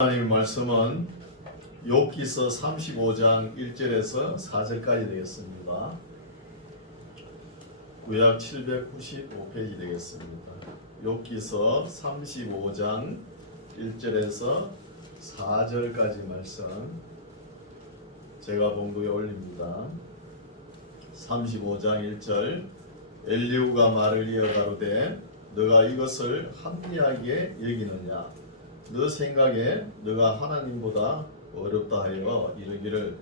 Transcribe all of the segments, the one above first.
하나님 말씀은 욥기서 35장 1절에서 4절까지 되겠습니다. 구약 795페이지 되겠습니다. 욥기서 35장 1절에서 4절까지 말씀 제가 봉독에 올립니다. 35장 1절 엘리후가 말을 이어가로되 너가 이것을 합리하게 여기느냐 너 생각에 너가 하나님보다 어렵다 하여 이르기를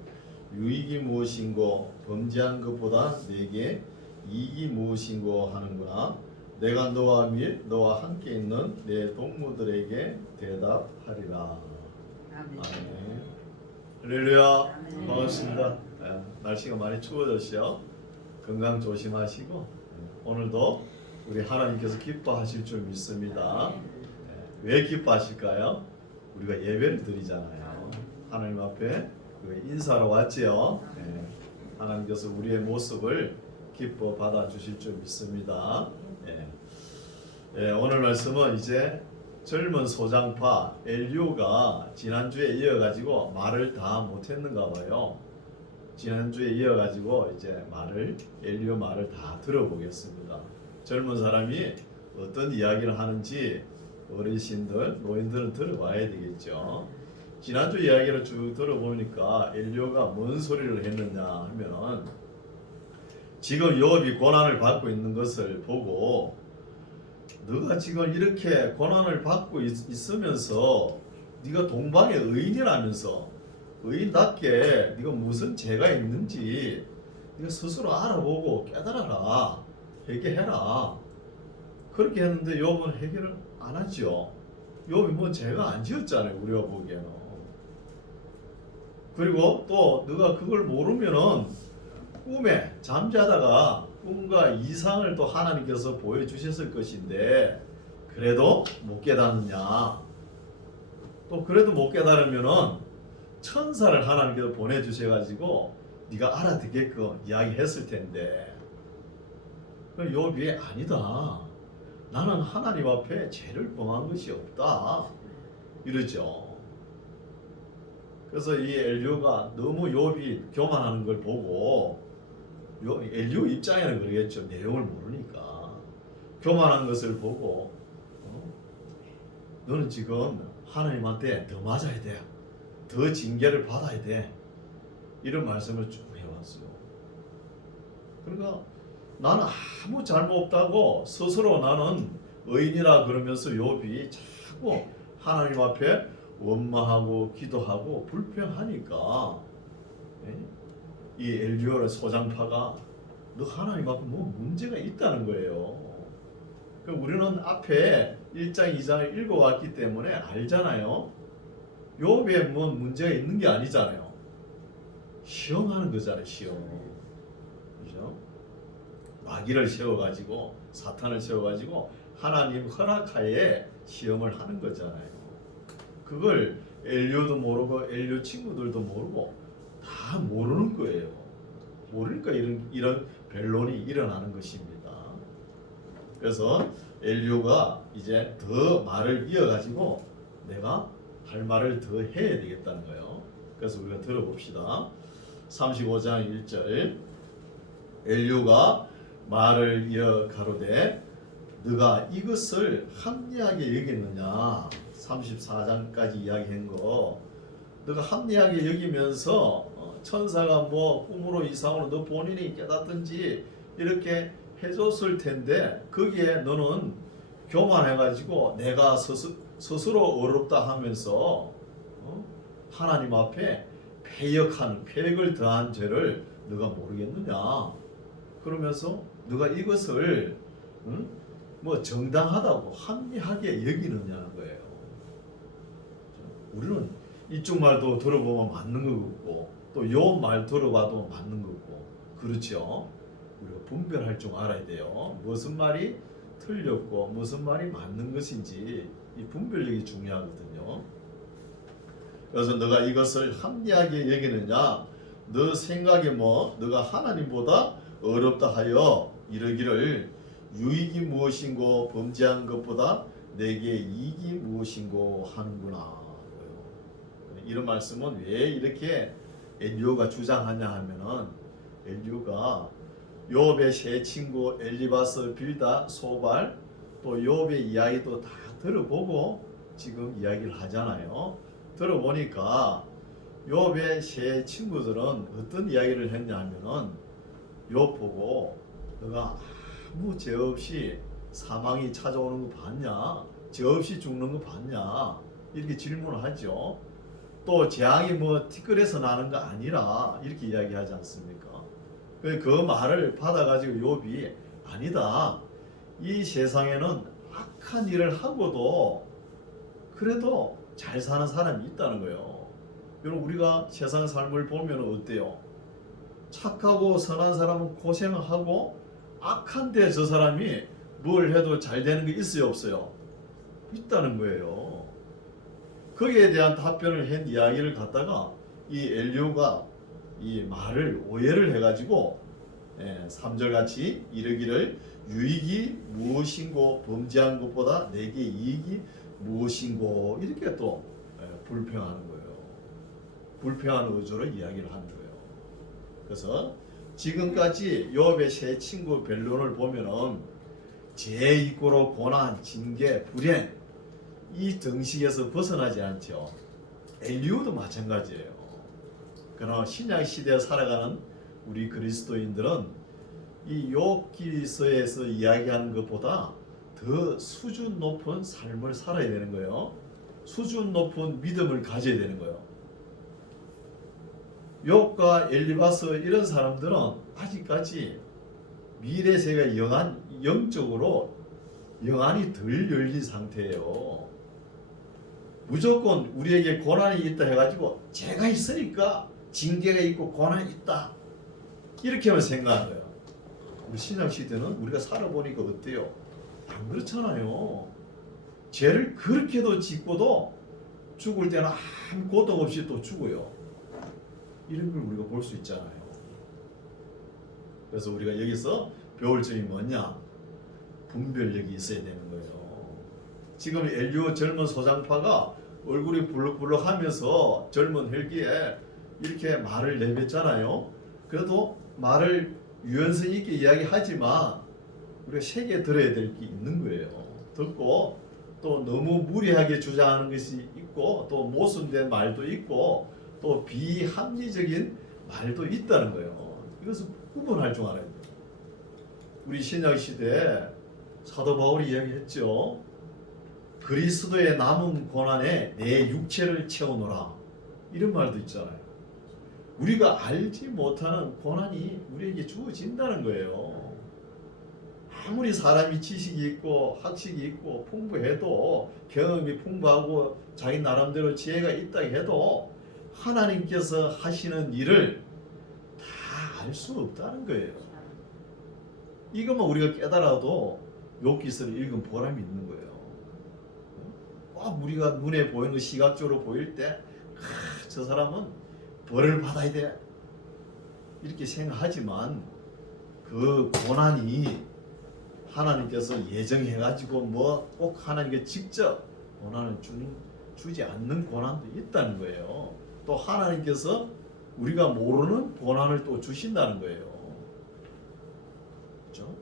유익이 무엇인고 범죄한 것보다 내게 이익이 무엇인고 하는구나. 내가 너와 및 너와 함께 있는 내 동무들에게 대답하리라. 아멘. 할렐루야. 반갑습니다. 날씨가 많이 추워졌어요. 건강 조심하시고 오늘도 우리 하나님께서 기뻐하실 줄 믿습니다. 왜 기뻐하실까요? 우리가 예배를 드리잖아요. 하나님 앞에 인사로 왔지요. 하나님께서 우리의 모습을 기뻐 받아주실 줄 믿습니다. 오늘 말씀은 이제 젊은 소장파 엘리후가 지난주에 이어가지고 말을 다 못했는가 봐요. 지난주에 이어가지고 이제 엘리후 말을 다 들어보겠습니다. 젊은 사람이 어떤 이야기를 하는지 어르신들, 노인들은 들어봐야 되겠죠. 지난주 이야기를 쭉 들어보니까 엘리후가 뭔 소리를 했느냐 하면은 지금 욥이 고난을 받고 있는 것을 보고 너가 지금 이렇게 고난을 받고 있으면서 네가 동방의 의인이라면서 의인답게 네가 무슨 죄가 있는지 네가 스스로 알아보고 깨달아라. 회개해라. 그렇게 했는데 욥은 회개를 안 하죠. 욥이 뭐 죄가 안 지었잖아요. 우리가 보기에는. 그리고 또 너가 그걸 모르면은 꿈에 잠자다가 꿈과 이상을 또 하나님께서 보여주셨을 것인데 그래도 못 깨닫느냐. 또 그래도 못 깨달으면은 천사를 하나님께서 보내주셔가지고 네가 알아듣게끔 이야기했을 텐데 욥이 아니다. 나는 하나님 앞에 죄를 범한 것이 없다. 이러죠. 그래서 이 엘리후가 너무 욥이 교만하는 걸 보고 엘리후 입장에는 그러겠죠. 내용을 모르니까. 교만한 것을 보고 너는 지금 하나님한테 더 맞아야 돼. 더 징계를 받아야 돼. 이런 말씀을 쭉 해왔어요. 그러니까 나는 아무 잘못 없다고 스스로 나는 의인이라 그러면서 욥이 자꾸 하나님 앞에 원망하고 기도하고 불평하니까 이 엘리후의 소장파가 너 하나님 앞에 뭐 문제가 있다는 거예요. 우리는 앞에 1장 2장을 읽어왔기 때문에 알잖아요. 욥에 뭐 문제가 있는 게 아니잖아요. 시험하는 거잖아요. 시험. 그죠? 마귀를 세워가지고 사탄을 세워가지고 하나님 허락하에 시험을 하는 거잖아요. 그걸 엘리후도 모르고 엘리후 친구들도 모르고 다 모르는 거예요. 모르니까 이런 변론이 일어나는 것입니다. 그래서 엘리후가 이제 더 말을 이어가지고 내가 할 말을 더 해야 되겠다는 거예요. 그래서 우리가 들어봅시다. 35장 1절 엘리후가 말을 이어 가로되 너가 이것을 합리하게 여기느냐. 34장까지 이야기한 거 너가 합리하게 여기면서 천사가 뭐 꿈으로 이상으로 너 본인이 깨닫든지 이렇게 해줬을 텐데 거기에 너는 교만해가지고 내가 스스로 어렵다 하면서 하나님 앞에 패역을 더한 죄를 너가 모르겠느냐. 그러면서 너가 이것을 뭐 정당하다고 합리하게 여기느냐는 거예요. 우리는 이쪽 말도 들어보면 맞는 거고 또 요 말 들어봐도 맞는 거고 그렇죠. 우리가 분별할 줄 알아야 돼요. 무슨 말이 틀렸고 무슨 말이 맞는 것인지 이 분별력이 중요하거든요. 그래서 너가 이것을 합리하게 여기느냐. 너 생각에 뭐 너가 하나님보다 어렵다 하여 이르기를 유익이 무엇인고 범죄한 것보다 내게 이익이 무엇인고 하는구나. 이런 말씀은 왜 이렇게 엘리오가 주장하냐 하면은 엘리오가 욥의 세 친구 엘리바스, 빌다, 소발 또 욥의 이야기도 다 들어보고 지금 이야기를 하잖아요. 들어보니까 욥의 세 친구들은 어떤 이야기를 했냐 하면은 욥 보고 너가 아무 죄 없이 사망이 찾아오는 거 봤냐? 죄 없이 죽는 거 봤냐? 이렇게 질문을 하죠. 또 재앙이 뭐 티끌에서 나는 거 아니라 이렇게 이야기하지 않습니까? 그 말을 받아가지고 욥이 아니다. 이 세상에는 악한 일을 하고도 그래도 잘 사는 사람이 있다는 거예요. 여러분 우리가 세상 삶을 보면 어때요? 착하고 선한 사람은 고생을 하고 악한데 저 사람이 뭘 해도 잘 되는 게 있어요 없어요? 있다는 거예요. 거기에 대한 답변을 한 이야기를 갖다가 이 엘리오가 이 말을 오해를 해가지고 3절 같이 이르기를 유익이 무엇인고 범죄한 것보다 내게 이익이 무엇인고 이렇게 또 불평하는 거예요. 불평하는 의조로 이야기를 하는 거예요. 그래서 지금까지 욥의 세 친구 변론을 보면은 죄 있고로 고난, 징계, 불행 이 등식에서 벗어나지 않죠. 엘리오도 마찬가지예요. 그러나 신약 시대에 살아가는 우리 그리스도인들은 이 욥기서에서 이야기하는 것보다 더 수준 높은 삶을 살아야 되는 거예요. 수준 높은 믿음을 가져야 되는 거예요. 욥과 엘리바스 이런 사람들은 아직까지 미래 세계가 영적으로 영안이 덜 열린 상태예요. 무조건 우리에게 고난이 있다 해가지고 죄가 있으니까 징계가 있고 고난이 있다 이렇게만 생각하는 거예요. 우리 신약 시대는 우리가 살아보니까 어때요? 안 그렇잖아요. 죄를 그렇게도 짓고도 죽을 때는 아무 고통 없이 또 죽어요. 이런 걸 우리가 볼 수 있잖아요. 그래서 우리가 여기서 배울 점이 뭐냐? 분별력이 있어야 되는 거예요. 지금 엘리오 젊은 소장파가 얼굴이 불룩불룩하면서 젊은 혈기에 이렇게 말을 내뱉잖아요. 그래도 말을 유연성 있게 이야기하지만 우리가 세게 들어야 될 게 있는 거예요. 듣고 또 너무 무리하게 주장하는 것이 있고 또 모순된 말도 있고 또 비합리적인 말도 있다는 거예요. 이것을 구분할 줄 알아야 돼요. 우리 신약 시대에 사도 바울이 이야기했죠. 그리스도의 남은 고난에 내 육체를 채우노라 이런 말도 있잖아요. 우리가 알지 못하는 고난이 우리에게 주어진다는 거예요. 아무리 사람이 지식이 있고 학식이 있고 풍부해도 경험이 풍부하고 자기 나름대로 지혜가 있다 해도 하나님께서 하시는 일을 다 알 수 없다는 거예요. 이것만 우리가 깨달아도 욥기서를 읽은 보람이 있는 거예요. 꼭 우리가 눈에 보이는 거 시각적으로 보일 때 저 사람은 벌을 받아야 돼 이렇게 생각하지만 그 고난이 하나님께서 예정해가지고 뭐 꼭 하나님께 직접 고난을 주지 않는 고난도 있다는 거예요. 또 하나님께서 우리가 모르는 고난을 또 주신다는 거예요. 그렇죠?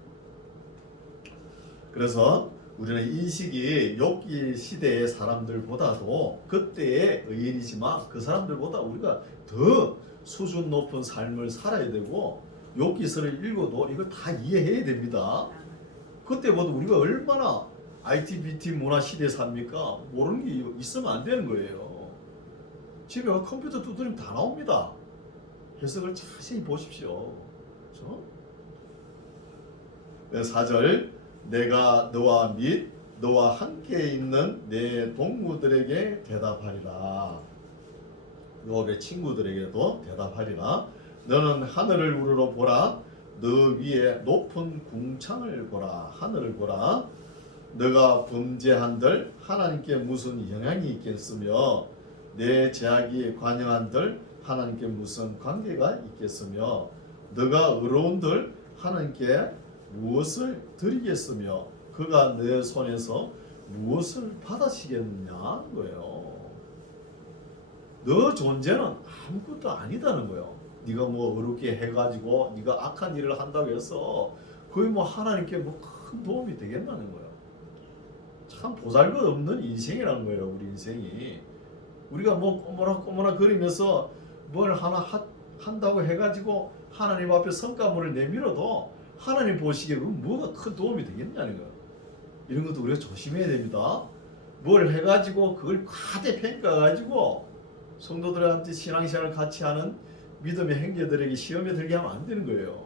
그래서 우리는 인식이 욥기 시대의 사람들보다도 그때의 의인이지만 그 사람들보다 우리가 더 수준 높은 삶을 살아야 되고 욥기서를 읽어도 이거 다 이해해야 됩니다. 그때보다 우리가 얼마나 IT, BT 문화 시대에 삽니까? 모르는 게 있으면 안 되는 거예요. 집에 가 컴퓨터 두드리면 다 나옵니다. 해석을 자세히 보십시오. 그렇죠? 4절 내가 너와 및 너와 함께 있는 내 동무들에게 대답하리라. 욥의 친구들에게도 대답하리라. 너는 하늘을 우러러 보라. 너 위에 높은 궁창을 보라. 하늘을 보라. 너가 범죄한들 하나님께 무슨 영향이 있겠으며 내 죄악이 관영한들 하나님께 무슨 관계가 있겠으며 너가 의로운들 하나님께 무엇을 드리겠으며 그가 내 손에서 무엇을 받아시겠느냐 거예요. 너 존재는 아무것도 아니다는 거예요. 네가 뭐 어렵게 해가지고 네가 악한 일을 한다고 해서 거의 뭐 하나님께 뭐 큰 도움이 되겠다는 거예요. 참 보잘것없는 인생이라는 거예요. 우리 인생이. 우리가 뭐 꼬무라 거리면서 뭘 하나 한다고 해가지고 하나님 앞에 성과물을 내밀어도 하나님 보시기에 뭐가 큰 도움이 되겠냐는 거예요. 이런 것도 우리가 조심해야 됩니다. 뭘 해가지고 그걸 과대평가가지고 성도들한테 신앙생활을 같이 하는 믿음의 형제들에게 시험에 들게 하면 안 되는 거예요.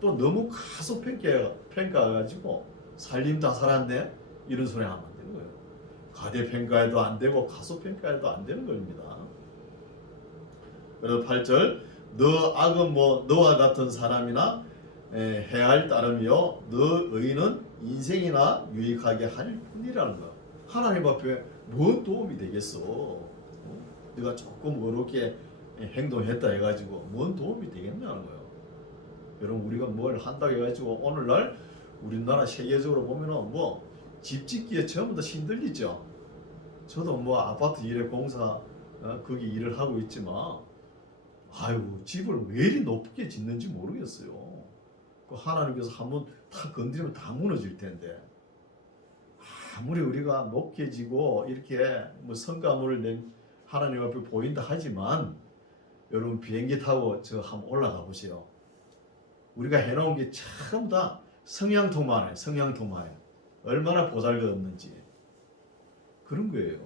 또 너무 과소평가해가지고 살림 다 살았네? 이런 소리 하면 안 되는 거예요. 과대평가해도 안 되고 과소평가해도 안 되는 겁니다. 그래서 8절 너 악은 뭐 너와 같은 사람이나 해할 따름이요 너 의는 인생이나 유익하게 할 뿐이라는 거. 하나님 앞에 뭔 도움이 되겠어? 네가 조금 어렵게 행동했다 해가지고 뭔 도움이 되겠냐는 거예요. 여러분 우리가 뭘 한다고 해가지고 오늘날 우리나라 세계적으로 보면은 뭐 집 짓기에 전부 다 힘들리죠. 저도 뭐 아파트 일에 공사 거기 일을 하고 있지만 아이고 집을 왜 이리 높게 짓는지 모르겠어요. 그 하나님께서 한번 다 건드리면 다 무너질 텐데 아무리 우리가 높게 지고 이렇게 뭐 성과물을 낸 하나님 앞에 보인다 하지만 여러분 비행기 타고 저 한번 올라가 보세요. 우리가 해놓은 게 전부 다 성냥통만 해요. 성냥통만 해요. 얼마나 보잘것없는지 그런 거예요.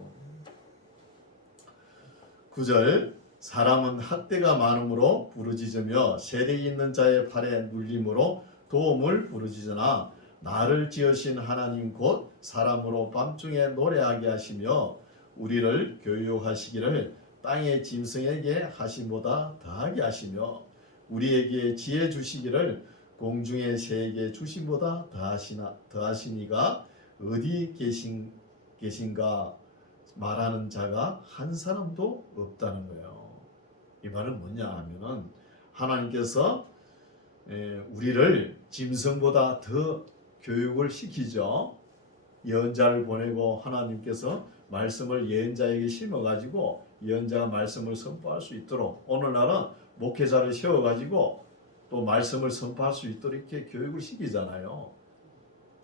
9절 사람은 학대가 많음으로 부르짖으며 세력이 있는 자의 팔에 눌림으로 도움을 부르짖으나 나를 지으신 하나님 곧 사람으로 밤중에 노래하게 하시며 우리를 교육하시기를 땅의 짐승에게 하심보다 더하게 하시며 우리에게 지혜 주시기를 공중의 새에게 주심보다 더하시니가 어디 계신가 말하는 자가 한 사람도 없다는 거예요. 이 말은 뭐냐 하면은 하나님께서 우리를 짐승보다 더 교육을 시키죠. 예언자를 보내고 하나님께서 말씀을 예언자에게 심어가지고 예언자가 말씀을 선포할 수 있도록 오늘날은 목회자를 세워가지고 또 말씀을 선포할 수 있도록 이렇게 교육을 시키잖아요.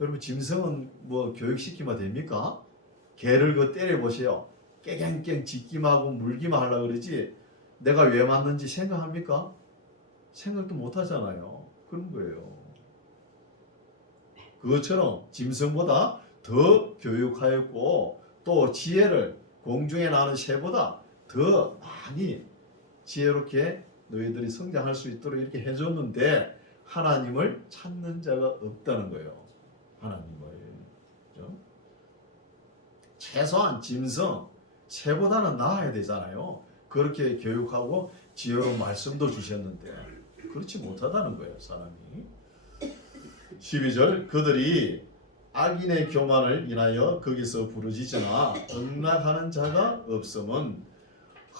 여러분 짐승은 뭐 교육시키면 됩니까? 개를 그 때려보세요. 깨갱깽 짖기만 하고 물기만 하려고 그러지 내가 왜 맞는지 생각합니까? 생각도 못 하잖아요. 그런 거예요. 그것처럼 짐승보다 더 교육하였고 또 지혜를 공중에 나는 새보다 더 많이 지혜롭게 너희들이 성장할 수 있도록 이렇게 해줬는데 하나님을 찾는 자가 없다는 거예요. 하나님을. 그렇죠? 최소한 짐승, 새보다는 나아야 되잖아요. 그렇게 교육하고 지혜로운 말씀도 주셨는데 그렇지 못하다는 거예요. 사람이. 12절 그들이 악인의 교만을 인하여 거기서 부르짖으나 응락하는 자가 없음은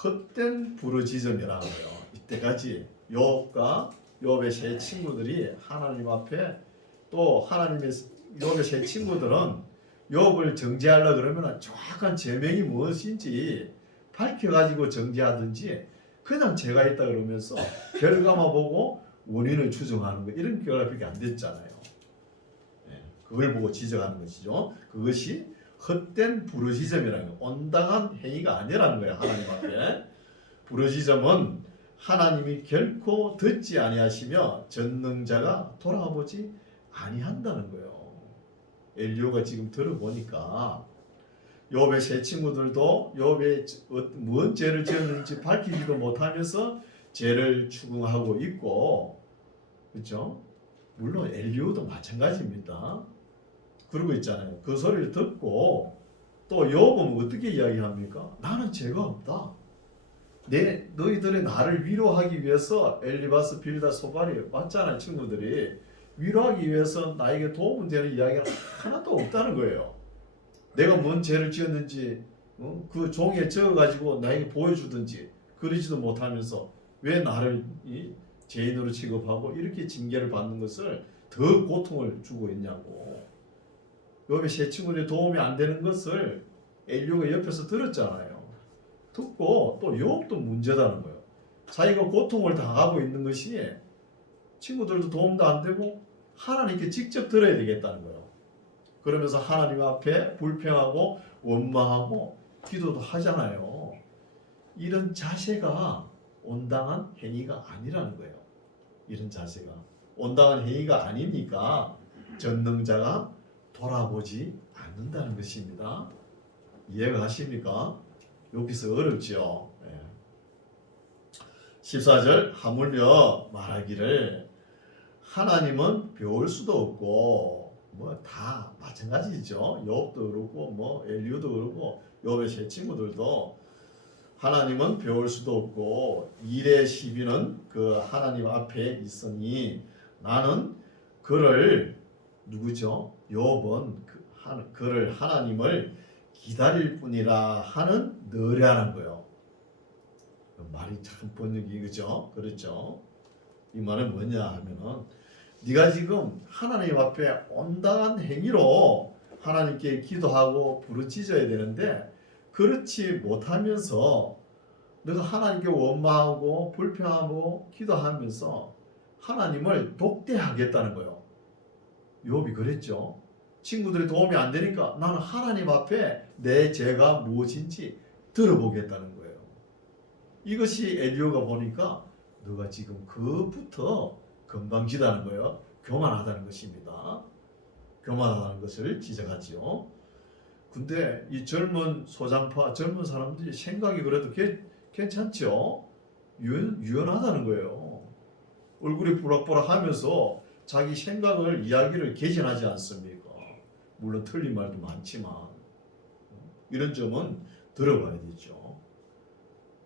헛된 부르짖음이라는 거예요. 이때까지 욥과 욥의 세 친구들이 하나님 앞에 또 하나님의 욥의 세 친구들은 욥을 정죄하려 그러면 정확한 제명이 무엇인지 밝혀가지고 정죄하든지 그냥 죄가 있다 그러면서 결과만 보고 원인을 추정하는 거 이런 결과밖에 안 됐잖아요. 그걸 보고 지적하는 것이죠. 그것이 헛된 부르짖음이라는 거예요. 온당한 행위가 아니라는 거예요. 하나님 앞에. 부르짖음은 하나님이 결코 듣지 아니하시며 전능자가 돌아보지 아니한다는 거예요. 엘리야가 지금 들어보니까 욥의 세 친구들도 욥의 무슨 죄를 지었는지 밝히지도 못하면서 죄를 추궁하고 있고, 그렇죠? 물론 엘리야도 마찬가지입니다. 그러고 있잖아요. 그 소리를 듣고 또 욥은 어떻게 이야기합니까? 나는 죄가 없다. 너희들이 나를 위로하기 위해서 엘리바스, 빌다, 소발이 왔잖아요. 친구들이 위로하기 위해서 나에게 도움이 되는 이야기가 하나도 없다는 거예요. 내가 뭔 죄를 지었는지 그 종이에 적어가지고 나에게 보여주든지 그러지도 못하면서 왜 나를 죄인으로 취급하고 이렇게 징계를 받는 것을 더 고통을 주고 있냐고. 욥의 세 친구들이 도움이 안 되는 것을 엘리야가 옆에서 들었잖아요. 듣고 또 욥도 문제다는 거예요. 자기가 고통을 당하고 있는 것이 친구들도 도움도 안 되고 하나님께 직접 들어야 되겠다는 거예요. 그러면서 하나님 앞에 불평하고 원망하고 기도도 하잖아요. 이런 자세가 온당한 행위가 아니라는 거예요. 이런 자세가 온당한 행위가 아니니까 전능자가 돌아보지 않는다는 것입니다. 이해가 가십니까? 여기서 어렵죠. 14절 하물며 말하기를 하나님은 배울 수도 없고 뭐 다 마찬가지죠. 욥도 그렇고 뭐 엘리야도 그렇고 욥의 세 친구들도 하나님은 배울 수도 없고 일의 시비는 그 하나님 앞에 있으니 나는 그를 누구죠? 욥은 그를 하나님을 기다릴 뿐이라 하는 너라는 거예요. 말이 참 번역이 그죠? 그렇죠? 이 말은 뭐냐 하면은 네가 지금 하나님 앞에 온당한 행위로 하나님께 기도하고 부르짖어야 되는데 그렇지 못하면서 너가 하나님께 원망하고 불평하고 기도하면서 하나님을 독대하겠다는 거예요. 욥이 그랬죠. 친구들이 도움이 안 되니까 나는 하나님 앞에 내 죄가 무엇인지 들어보겠다는 거예요. 이것이 엘리야가 보니까 너가 지금 그부터 건방지다는 거예요. 교만하다는 것입니다. 교만하다는 것을 지적하지요. 근데 이 젊은 소장파, 젊은 사람들이 생각이 그래도 괜찮죠? 유연하다는 거예요. 얼굴이 부락부락하면서 자기 생각을 이야기를 개진하지 않습니까? 물론 틀린 말도 많지만 이런 점은 들어봐야 되죠.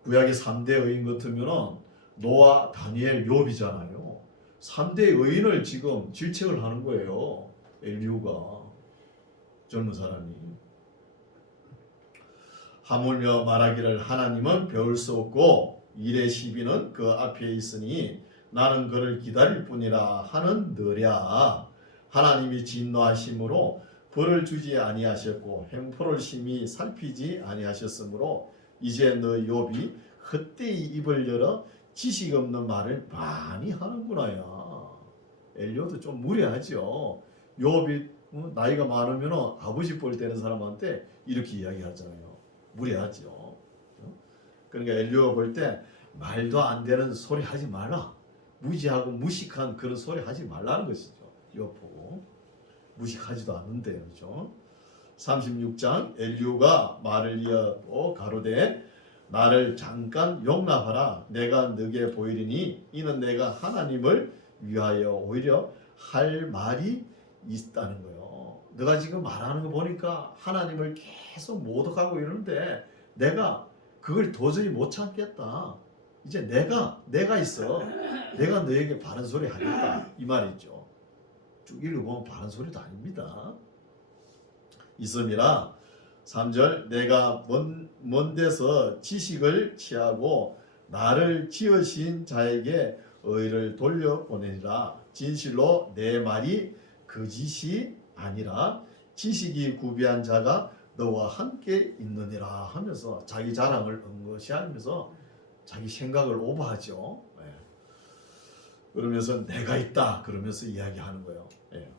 구약의 3대 의인 같으면 노아, 다니엘, 욥이잖아요. 3대 의인을 지금 질책을 하는 거예요. 엘리야가 젊은 사람이. 하물며 말하기를 하나님은 배울 수 없고 일의 시비는 그 앞에 있으니 나는 그를 기다릴 뿐이라 하는 너랴. 하나님이 진노하심으로 벌을 주지 아니하셨고 횡포를 심히 살피지 아니하셨으므로 이제 너 욥이 헛되이 입을 열어 지식 없는 말을 많이 하는구나야. 엘리야도 좀 무례하죠. 욥이 나이가 많으면 아버지 뻘 되는 사람한테 이렇게 이야기하잖아요. 무례하죠. 그러니까 엘리야가 볼 때 말도 안 되는 소리 하지 말라. 무지하고 무식한 그런 소리 하지 말라는 것이죠. 욥 보고 무식하지도 않는데요, 그렇죠? 36장 엘리야가 말을 이어 가로되 나를 잠깐 용납하라. 내가 너게 보이리니 이는 내가 하나님을 위하여 오히려 할 말이 있다는 거예요. 너가 지금 말하는 거 보니까 하나님을 계속 모독하고 이러는데 내가 그걸 도저히 못 참겠다. 이제 내가 있어. 내가 너에게 바른 소리 하겠다. 이 말이죠. 쭉 읽어보면 바른 소리도 아닙니다. 있음이라 3절 내가 먼 데서 지식을 취하고 나를 지으신 자에게 의를 돌려보내리라. 진실로 내 말이 거짓이 아니라 지식이 구비한 자가 너와 함께 있느니라 하면서 자기 자랑을 응거시하면서 자기 생각을 오버하죠. 그러면서 내가 있다 그러면서 이야기하는 거예요.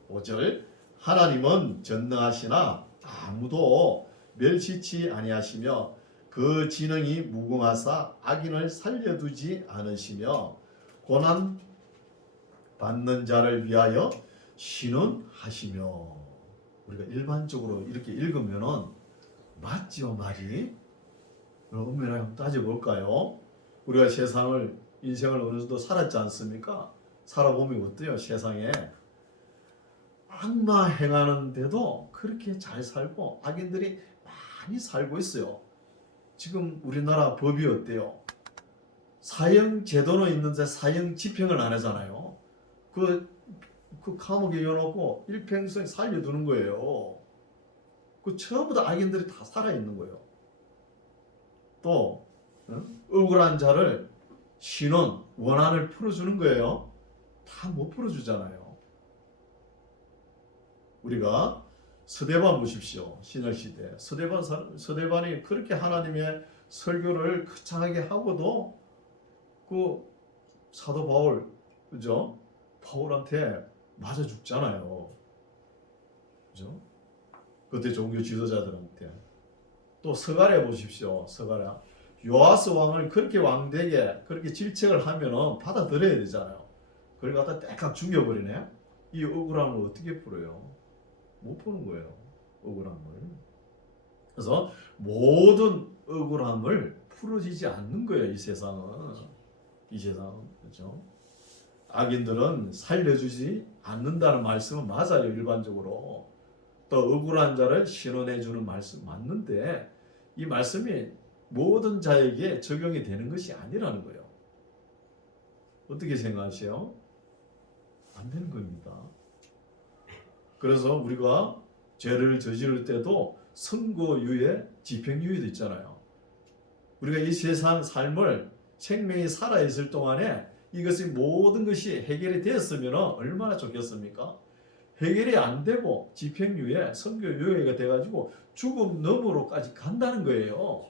5절 하나님은 전능하시나 아무도 멸시치 아니하시며 그 지능이 무궁하사 악인을 살려두지 않으시며 고난 받는 자를 위하여 신원하시며. 우리가 일반적으로 이렇게 읽으면은 맞죠 말이? 엄밀하게 한번 따져볼까요? 우리가 인생을 어느 정도 살았지 않습니까? 살아보면 어때요? 세상에 악마 행하는데도 그렇게 잘 살고 악인들이 많이 살고 있어요. 지금 우리나라 법이 어때요? 사형 제도는 있는데 사형 집행을 안 하잖아요. 그 감옥에 넣어놓고 일평생 살려두는 거예요. 그 전부 다 악인들이 다 살아있는 거예요. 또 억울한 자를 신원, 원한을 풀어주는 거예요. 다 못 풀어주잖아요. 우리가 스데반 보십시오. 신약시대 스데반이 그렇게 하나님의 설교를 거창하게 하고도 그 사도 바울, 그죠? 바울한테 맞아 죽잖아요. 그죠? 그때 종교 지도자들한테. 또 서가랴 보십시오. 서가랴. 요아스 왕을 그렇게 왕되게 그렇게 질책을 하면은 받아들여야 되잖아요. 그걸 갖다 떼깍 죽여버리네. 이 억울함을 어떻게 풀어요? 못 푸는 거예요. 억울함을. 그래서 모든 억울함을 풀어지지 않는 거예요. 이 세상은. 이 세상은. 그렇죠? 악인들은 살려주지 않는다는 말씀은 맞아요. 일반적으로. 또 억울한 자를 신원해 주는 말씀 맞는데 이 말씀이 모든 자에게 적용이 되는 것이 아니라는 거예요. 어떻게 생각하세요? 안 되는 겁니다. 그래서 우리가 죄를 저지를 때도 선고유예, 집행유예도 있잖아요. 우리가 이 세상 삶을 생명이 살아있을 동안에 이것이 모든 것이 해결이 되었으면 얼마나 좋겠습니까? 해결이 안 되고 집행유예, 선고유예가 돼가지고 죽음 너머로까지 간다는 거예요.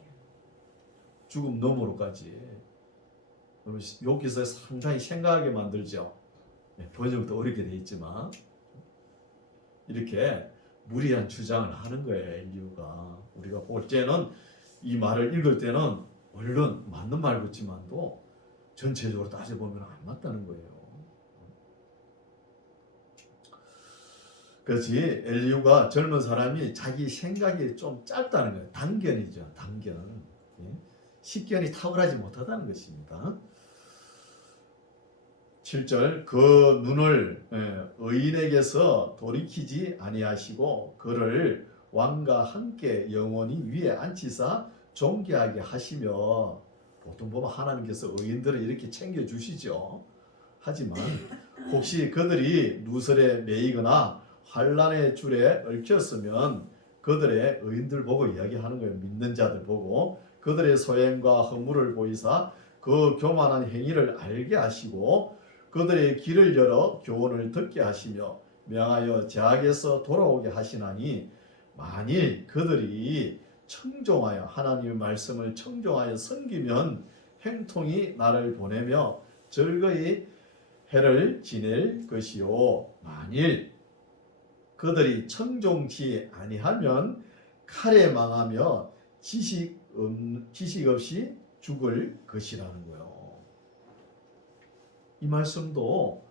죽음 너머로까지. 여기서 상당히 생각하게 만들죠. 번역도 어렵게 돼 있지만 이렇게 무리한 주장을 하는 거예요. 엘리후가. 우리가 볼 때는 이 말을 읽을 때는 물론 맞는 말 같지만도 전체적으로 따져보면 안 맞다는 거예요. 그렇지. 엘리후가 젊은 사람이 자기 생각이 좀 짧다는 거예요. 단견이죠. 단견. 식견이 탁월하지 못하다는 것입니다. 7절 그 눈을 의인에게서 돌이키지 아니하시고 그를 왕과 함께 영원히 위에 앉히사 존귀하게 하시며 보통 보면 하나님께서 의인들을 이렇게 챙겨주시죠. 하지만 혹시 그들이 누설에 매이거나 환난의 줄에 얽혔으면 그들의 의인들 보고 이야기하는 거예요. 믿는 자들 보고 그들의 소행과 허물을 보이사 그 교만한 행위를 알게 하시고 그들의 길을 열어 교훈을 듣게 하시며 명하여 제약에서 돌아오게 하시나니 만일 그들이 청종하여 하나님의 말씀을 청종하여 섬기면 행통이 나를 보내며 즐거이 해를 지낼 것이요 만일 그들이 청종치 아니하면 칼에 망하며 지식 없이 죽을 것이라는 거예요. 이 말씀도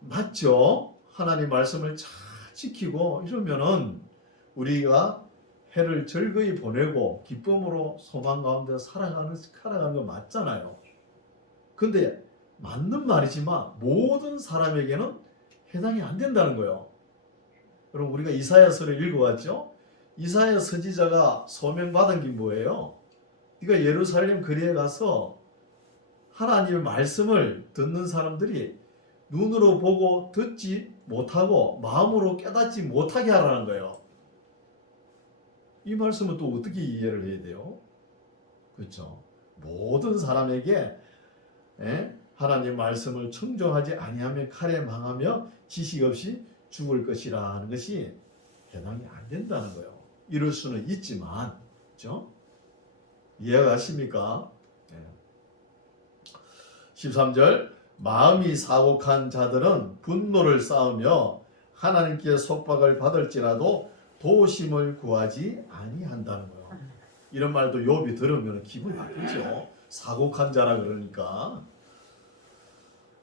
맞죠? 하나님 말씀을 잘 지키고 이러면은 우리가 해를 즐거이 보내고 기쁨으로 소망 가운데 살아가는 거 맞잖아요. 근데 맞는 말이지만 모든 사람에게는 해당이 안 된다는 거예요. 그럼 우리가 이사야서를 읽어왔죠? 이사야 선지자가 소명받은 게 뭐예요? 네가 예루살렘 거리에 가서 하나님의 말씀을 듣는 사람들이 눈으로 보고 듣지 못하고 마음으로 깨닫지 못하게 하라는 거예요. 이 말씀은 또 어떻게 이해를 해야 돼요? 그렇죠? 모든 사람에게 하나님 말씀을 청종하지 아니하면 칼에 망하며 지식 없이 죽을 것이라 하는 것이 해당이 안 된다는 거예요. 이럴 수는 있지만, 그렇죠? 이해가 가십니까? 13절 마음이 사곡한 자들은 분노를 쌓으며 하나님께 속박을 받을지라도 도심을 구하지 아니한다는 거예요. 이런 말도 욥이 들으면 기분이 나쁘죠. 사곡한 자라 그러니까.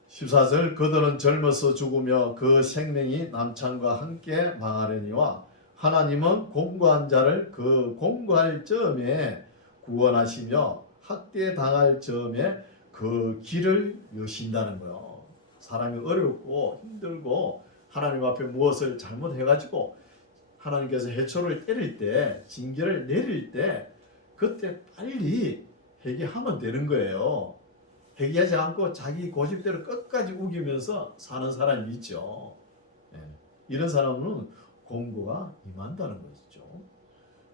14절 그들은 젊어서 죽으며 그 생명이 남창과 함께 망하려니와 하나님은 공고한 자를 그 공고할 즈음에 구원하시며 학대당할 즈음에 그 길을 여신다는 거예요. 사람이 어렵고 힘들고 하나님 앞에 무엇을 잘못해가지고 하나님께서 해초를 때릴 때 징계를 내릴 때 그때 빨리 회개하면 되는 거예요. 회개하지 않고 자기 고집대로 끝까지 우기면서 사는 사람이 있죠. 이런 사람은 공고가 임한다는 것이죠.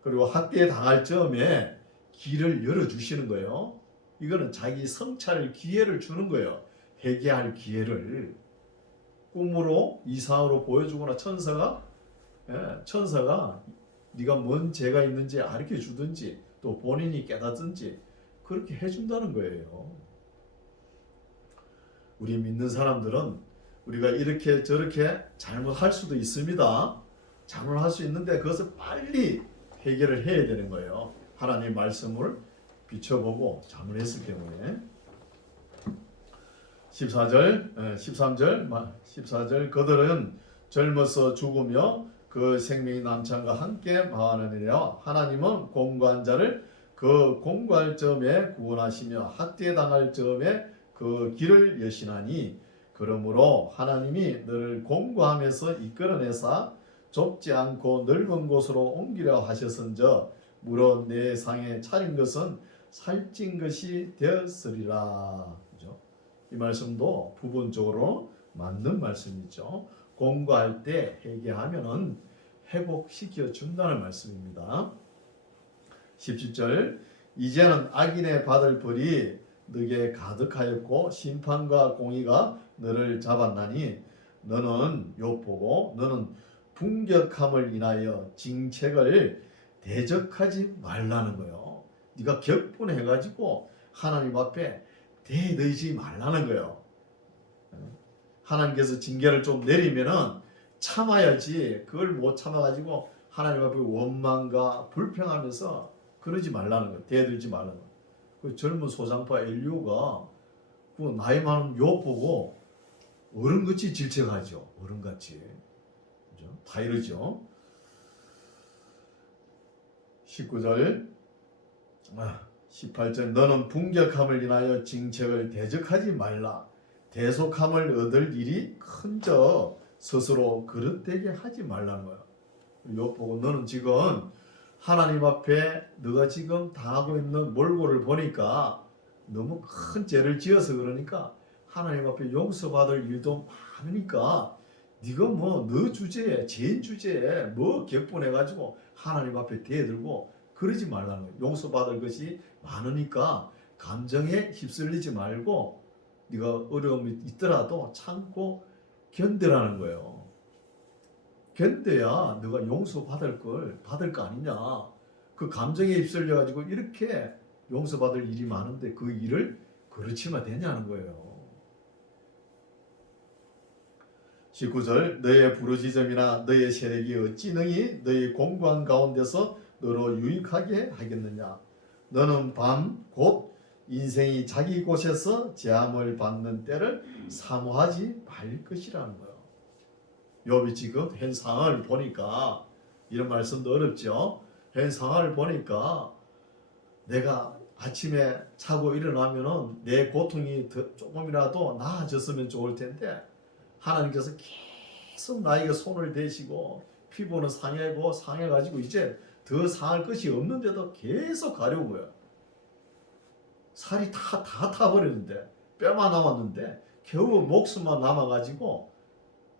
그리고 학대에 당할 즈음에 길을 열어주시는 거예요. 이거는 자기 성찰 기회를 주는 거예요. 회개할 기회를. 꿈으로 이상으로 보여주거나 천사가 네가 뭔 죄가 있는지 가르쳐 주든지 또 본인이 깨닫든지 그렇게 해준다는 거예요. 우리 믿는 사람들은 우리가 이렇게 저렇게 잘못할 수도 있습니다. 잘못할 수 있는데 그것을 빨리 해결을 해야 되는 거예요. 하나님 말씀을 비춰보고 잘못했을 경우에. 13절 그들은 젊어서 죽으며 그 생명이 남창과 함께 망하느니라. 하나님은 공고한 자를 그 공고할 점에 구원하시며 학대당할 점에 그 길을 여시나니 그러므로 하나님이 너를 공고함에서 이끌어내사 좁지 않고 넓은 곳으로 옮기려 하셨은저 물어 내 상에 차린 것은 살찐 것이 되었으리라. 그죠? 이 말씀도 부분적으로 맞는 말씀이죠. 공고할 때 회개하면은 회복시켜 준다는 말씀입니다. 17절 이제는 악인의 받을 벌이 너게 가득하였고 심판과 공의가 너를 잡았나니 너는 욥보고 너는 분격함을 인하여 징책을 대적하지 말라는 거예요. 네가 격분해가지고 하나님 앞에 대들지 말라는 거예요. 하나님께서 징계를 좀 내리면은 참아야지. 그걸 못 참아가지고 하나님 앞에 원망과 불평하면서 그러지 말라는 거예요. 대들지 말라는 거예요. 그 젊은 소장파 엘리야가 그 나이 많은 욥 보고 어른같이 질책하죠. 어른같이. 그죠? 다 이러죠. 19절 18절 너는 분격함을 인하여 징책을 대적하지 말라. 대속함을 얻을 일이 큰저 스스로 그릇되게 하지 말라는 거야. 욥 보고 너는 지금 하나님 앞에 너가 지금 당하고 있는 몰골을 보니까 너무 큰 죄를 지어서 그러니까 하나님 앞에 용서받을 일도 많으니까 네가 뭐 너 주제에 죄인 주제에 뭐 격분해가지고 하나님 앞에 대들고 그러지 말라는 거예요. 용서받을 것이 많으니까 감정에 휩쓸리지 말고 네가 어려움이 있더라도 참고 견뎌라는 거예요. 견뎌야 너가 용서받을 걸 받을 거 아니냐. 그 감정에 휩쓸려 가지고 이렇게 용서받을 일이 많은데 그 일을 그르치면 되냐는 거예요. 19절 너의 부르짖음이나 너의 세력이 어찌 능히 너의 공고한 가운데서 너로 유익하게 하겠느냐. 너는 밤 곧 인생이 자기 곳에서 재함을 받는 때를 사모하지 말 것이라는 거예요. 욥이 지금 현 상황을 보니까 이런 말씀도 어렵죠. 현 상황을 보니까 내가 아침에 자고 일어나면은 내 고통이 조금이라도 나아졌으면 좋을 텐데 하나님께서 계속 나에게 손을 대시고 피부는 상해고 상해가지고 이제 더 상할 것이 없는데도 계속 가려운 거야. 살이 다 타버렸는데 뼈만 남았는데 겨우 목숨만 남아가지고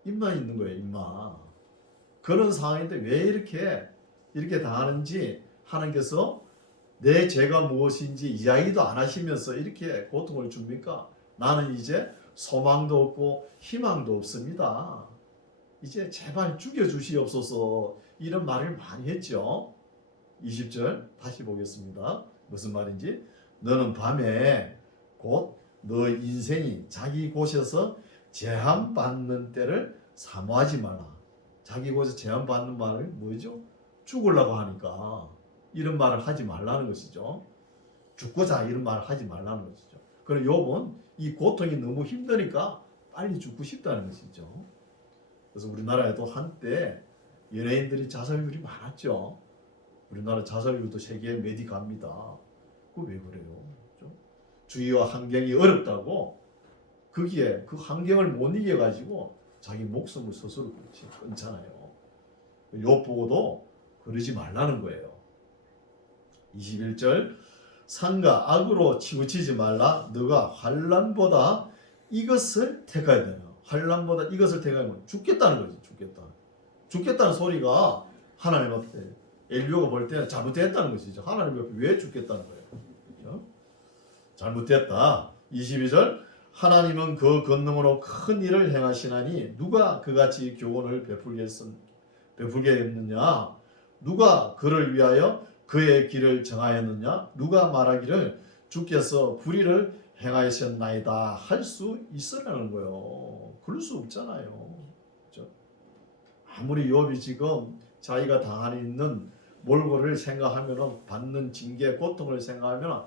입만 있는 거예요. 입만. 그런 상황인데 왜 이렇게 당하는지 하나님께서 내 죄가 무엇인지 이야기도 안 하시면서 이렇게 고통을 줍니까? 나는 이제 소망도 없고 희망도 없습니다. 이제 제발 죽여주시옵소서 이런 말을 많이 했죠. 20절 다시 보겠습니다. 무슨 말인지 너는 밤에 곧 너 인생이 자기 곳에서 제한받는 때를 사모하지 마라. 자기 곳에서 제한받는 말을 뭐죠? 죽으려고 하니까 이런 말을 하지 말라는 것이죠. 죽고자 이런 말을 하지 말라는 것이죠. 그럼 욥은 이 고통이 너무 힘드니까 빨리 죽고 싶다는 것이죠. 그래서 우리나라에도 한때 연예인들이 자살률이 많았죠. 우리나라 자살률도 세계 몇 위 갑니다. 그거 왜 그래요? 주위와 환경이 어렵다고 거기에 그 환경을 못 이겨가지고 자기 목숨을 스스로 끊잖아요. 욥 보고도 그러지 말라는 거예요. 21절 상과 악으로 치우치지 말라. 너가 환난보다 이것을 택해야 되나. 환난보다 이것을 택하면 죽겠다는 거지. 죽겠다는 소리가 하나님 앞에 엘리야가 볼 때는 잘못됐다는 것이죠. 하나님 앞에 왜 죽겠다는 거예요. 그렇죠? 잘못됐다. 22절 하나님은 그 권능으로 큰 일을 행하시나니 누가 그같이 교훈을 베풀겠느냐. 누가 그를 위하여 그의 길을 정하였느냐? 누가 말하기를 주께서 불의를 행하셨나이다 할 수 있으라는 거예요. 그럴 수 없잖아요. 그렇죠? 아무리 욥이 지금 자기가 당하고 있는 몰골을 생각하면, 받는 징계 고통을 생각하면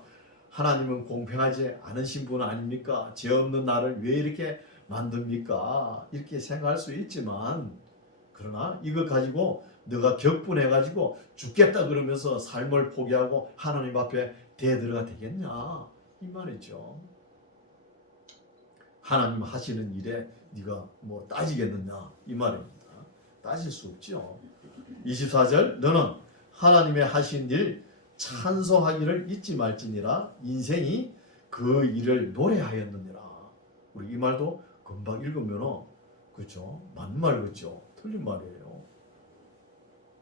하나님은 공평하지 않으신 분 아닙니까? 죄 없는 나를 왜 이렇게 만듭니까? 이렇게 생각할 수 있지만, 그러나 이거 가지고 너가 격분해가지고 죽겠다 그러면서 삶을 포기하고 하나님 앞에 대들어가 되겠냐? 이 말이죠. 하나님 하시는 일에 네가 뭐 따지겠느냐? 이 말입니다. 따질 수 없죠. 24절, 너는 하나님의 하신 일 찬송하기를 잊지 말지니라. 인생이 그 일을 노래하였느니라. 우리 이 말도 금방 읽으면 그렇죠? 맞는 말 같죠? 틀린 말이에요.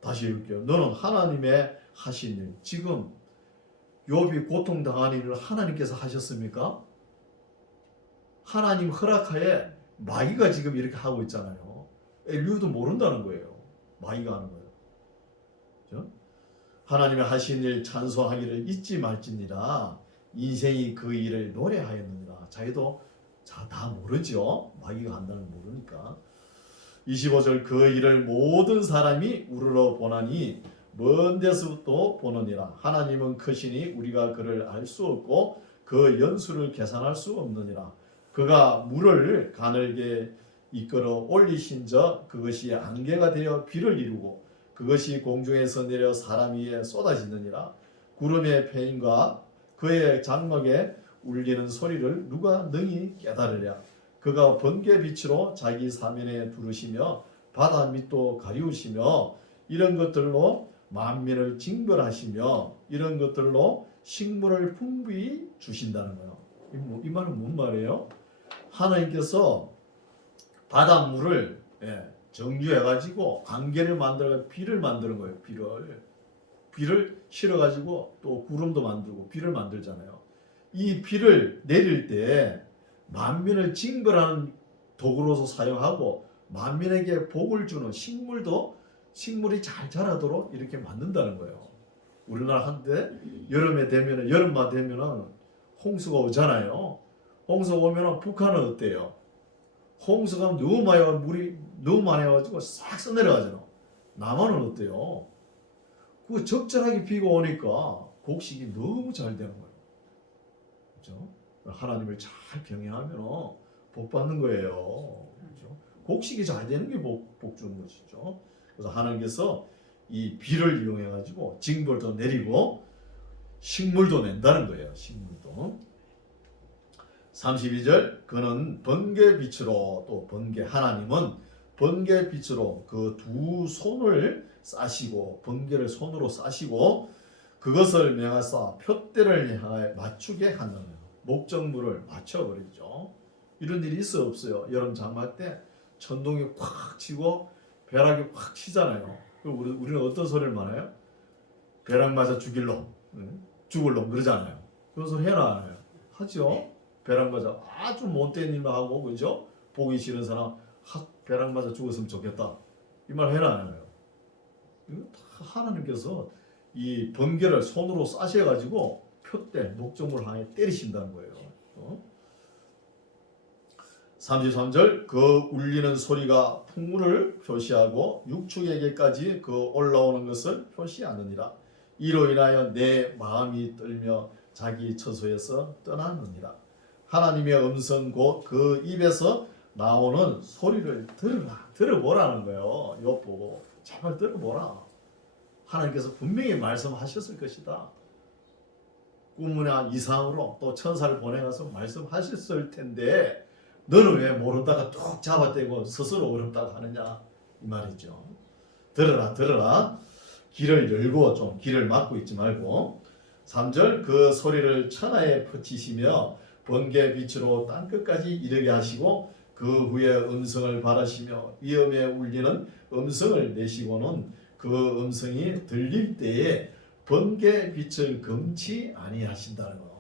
다시 읽을게요. 너는 하나님의 하신 일, 지금 욥이 고통당한 일을 하나님께서 하셨습니까? 하나님 허락하에 마귀가 지금 이렇게 하고 있잖아요. 엘리후도 모른다는 거예요. 마귀가 하는 거예요. 그렇죠? 하나님의 하신 일 찬송하기를 잊지 말지니라. 인생이 그 일을 노래하였느니라. 자기도 다 모르죠. 마귀가 한다는 걸 모르니까. 25절, 그 일을 모든 사람이 우러러 보나니 먼 데서부터 보느니라. 하나님은 크시니 우리가 그를 알 수 없고 그 연수를 계산할 수 없느니라. 그가 물을 가늘게 이끌어 올리신 저 그것이 안개가 되어 비를 이루고 그것이 공중에서 내려 사람 위에 쏟아지느니라. 구름의 패임과 그의 장막에 울리는 소리를 누가 능히 깨달으랴. 그가 번개 빛으로 자기 사면에 두르시며 바다 밑도 가리우시며 이런 것들로 만민을 징벌하시며 이런 것들로 식물을 풍부히 주신다는 거예요. 이 말은 무슨 말이에요? 하나님께서 바닷물을 정주해가지고 안개를 만들어 비를 만드는 거예요. 비를 실어가지고 또 구름도 만들고 비를 만들잖아요. 이 비를 내릴 때 만민을 징벌하는 도구로서 사용하고 만민에게 복을 주는 식물이 잘 자라도록 이렇게 만든다는 거예요. 우리나라 한때 여름만 되면은 홍수가 오잖아요. 홍수가 오면은 북한은 어때요? 홍수가 너무 많이 와, 물이 너무 많이 와가지고 싹 써내려가잖아. 남한은 어때요? 그 적절하게 비가 오니까 곡식이 너무 잘 되는 거예요. 그렇죠? 하나님을 잘 경외하면 복 받는 거예요. 그렇죠? 곡식이 잘 되는 게 복 주는 것이죠. 그래서 하나님께서 이 비를 이용해 가지고 징벌도 내리고 식물도 낸다는 거예요. 식물도. 32절, 그는 번개빛으로, 또 하나님은 번개빛으로 그 두 손을 싸시고 번개를 손으로 싸시고 그것을 명하사 표대를 향해 맞추게 하는 거예요. 목적물을 맞춰버리죠. 이런 일이 있어요, 없어요? 여름 장마 때 천둥이 콱 치고 벼락이 확 치잖아요. 그럼 우리는 어떤 소리를 말해요? 벼락 맞아 죽을 놈 그러잖아요. 그런 소리 해나 안 해요? 하죠. 벼락 맞아 아주 못된 일만 하고, 그죠? 보기 싫은 사람 벼락 맞아 죽었으면 좋겠다, 이 말 해나 안 해요? 이거 다 하나님께서 이 번개를 손으로 싸셔가지고 표대 목적물 향해 때리신다는 거예요. 33절, 그 울리는 소리가 풍물을 표시하고 육축에게까지 그 올라오는 것을 표시하느니라. 이로 인하여 내 마음이 떨며 자기 처소에서 떠나느니라. 하나님의 음성 곧 그 입에서 나오는 소리를 들어보라는 거예요. 욥 보고 제발 들어보라. 하나님께서 분명히 말씀하셨을 것이다. 꿈이나 이상으로 또 천사를 보내가서 말씀하셨을 텐데 너는 왜 모르다가 뚝 잡아떼고 스스로 어렵다고 하느냐, 이 말이죠. 들어라. 길을 열고 좀 길을 막고 있지 말고. 3절, 그 소리를 천하에 퍼치시며 번개 빛으로 땅끝까지 이르게 하시고 그 후에 음성을 바라시며 위엄에 울리는 음성을 내시고는 그 음성이 들릴 때에 번개 빛을 금치 아니하신다는 거.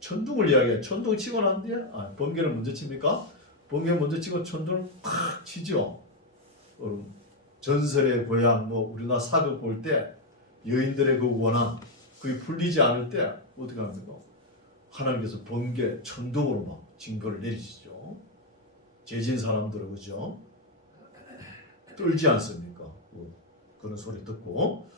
천둥을 이야기해. 천둥 치고 난 뒤에 번개를 먼저 칩니까? 번개 먼저 치고 천둥을 팍 치죠. 전설의 고향 우리나라 사극 볼 때 여인들의 그 원한 그게 풀리지 않을 때 어떻게 합니까? 하나님께서 번개, 천둥으로 막 징벌을 내리시죠. 죄진 사람들은 그죠? 떨지 않습니까? 그런 소리 듣고